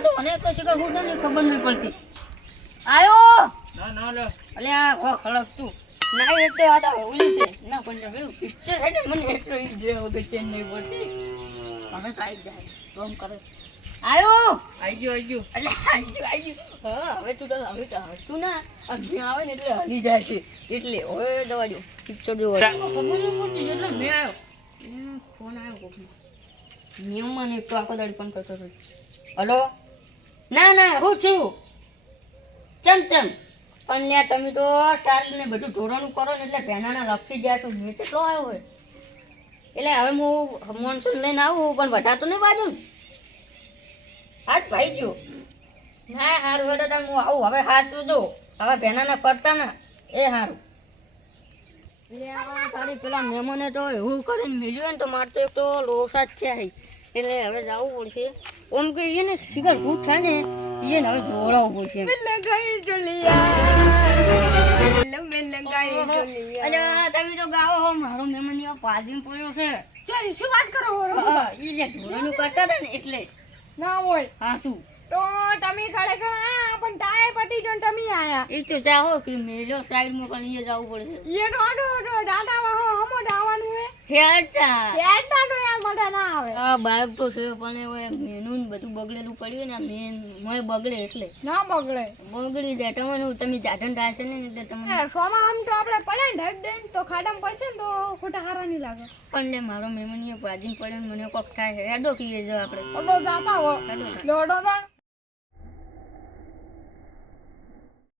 તો મને તો શિકાર હું તને ખબર નહીં પડતી આયો ના લે અલે આ ખળક તું ના એટલે આ તો ઓલું છે ના પણ પેલું પિક્ચર હે ને મને એટલો ઈ જે વગર ચેન નહીં પડતી હવે સાઈડ જાય રોમ કરે આયો આઈ ગયો અલે આઈ ગયો હા હવે તું તું ના અહીં આવે ને એટલે હલી જાય છે એટલે હવે દવા દો પિક્ચર જોવા ખબર નહીં પડતી એટલે મેં આવ્યો ફોન આવ્યો કોકનો નિયમમાં એક તો આખો દાડી પણ કરતો હતો હલો ના હું છું ચમ પણ લ્યા તમે તો સાલ ને બધું ઢોરાનું કરો ને એટલે ભેનાના લક્ષી ગયા છો મેં કેટલો આવ્યો હોય એટલે હવે હું મોનસૂન લઈને આવું પણ વધારતો નહીં બાજુ હાથ ભાઈ ગયો ના હારું હેડો તાર હું આવું હવે હાસ જો હવે ભેનાના ફરતા ના એ હારું તારી પેલા મહેમાને તો એવું કરીને મિલ્યું ને તો મારે તો એક તો લોસા જ થયા એટલે હવે જવું પડશે ઓમ કે એને શિકાર ભૂત થાય ને એને હવે જોડાવવું પડશે અરે તમે તો ગાવો હો મારો મહેમાન પાદરી પડ્યો છે શું વાત કરો ઈ જે ધોરણું કરતા હતા ને એટલે ના હોય હા શું તો તમે ખરેખર આયા પણ ટાય પટી જો તમે આયા એ તો જાઓ કે મેલો સાઈડમાં પણ એ જવું પડશે એ નો દાદા વાહો હમો દાવાનું હે હેડતા હેડતા તો યાર મને ના આવે હા બાઈક તો છે પણ હવે મેનું બધું બગડેલું પડ્યું ને મેન મોય બગડે એટલે ના બગડે બગડી જાય તમારું તમે જાઢન થશે ને એટલે તમને સોમાં આમ તો આપણે પલાણ ઢક દે તો ખાડામાં પડશે ને તો ખોટા હારા નહીં લાગે પણ લે મારો મહેમાન એ બાજીને પડે ને મને કોક થાય હેડો કીએ જો આપણે ઓડો જાતા હો લોડો તા